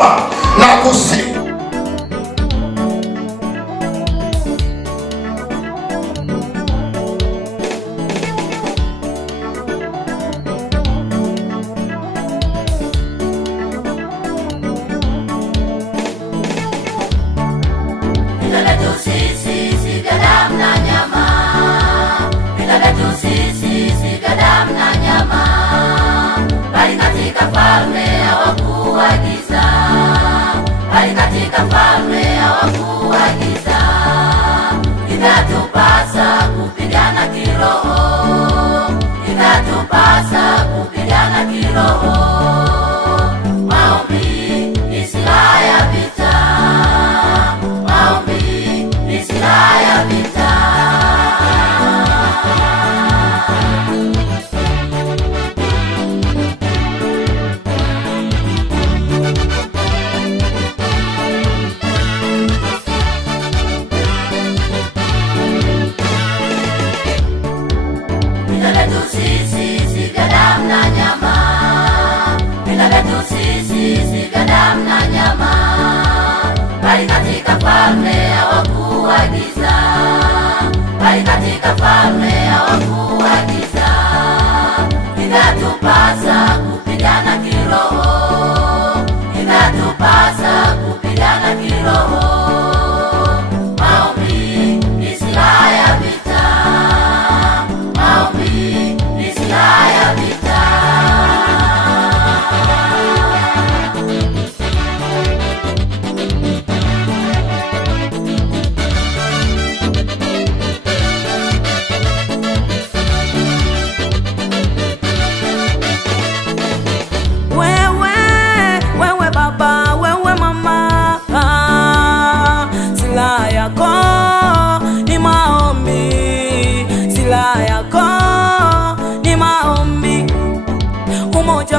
kuomba na kusifu.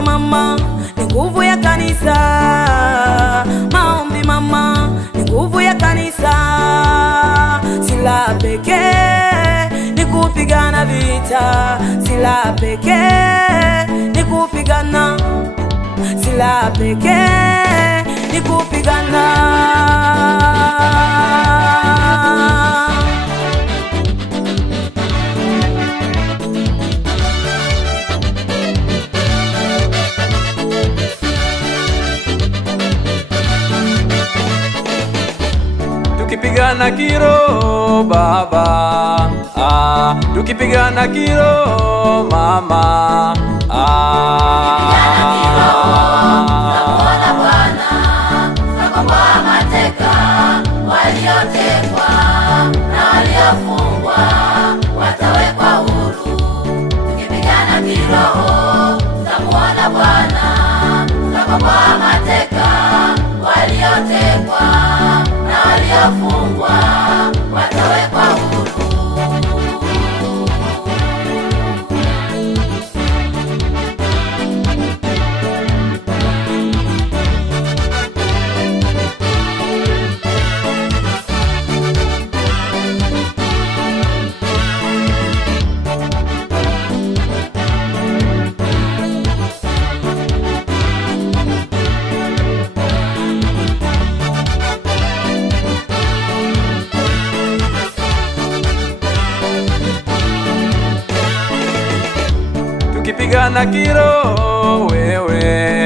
Mama ni nguvu ya kanisa, maombi mama ni nguvu ya kanisa. Silaha pekee ni kupigana vita, silaha pekee ni kupigana, silaha pekee ni kupigana. Tukipigana kiro baba, tukipigana kiro mama, Tunamuona Bwana, tunakomboa mateka waliotekwa na waliofungwa watawekwa huru. Tukipigana kiroho tutamuona Bwana, tunakomboa mateka waliotekwa na waliofungwa watawekwa huru. tukipigana kiro wewe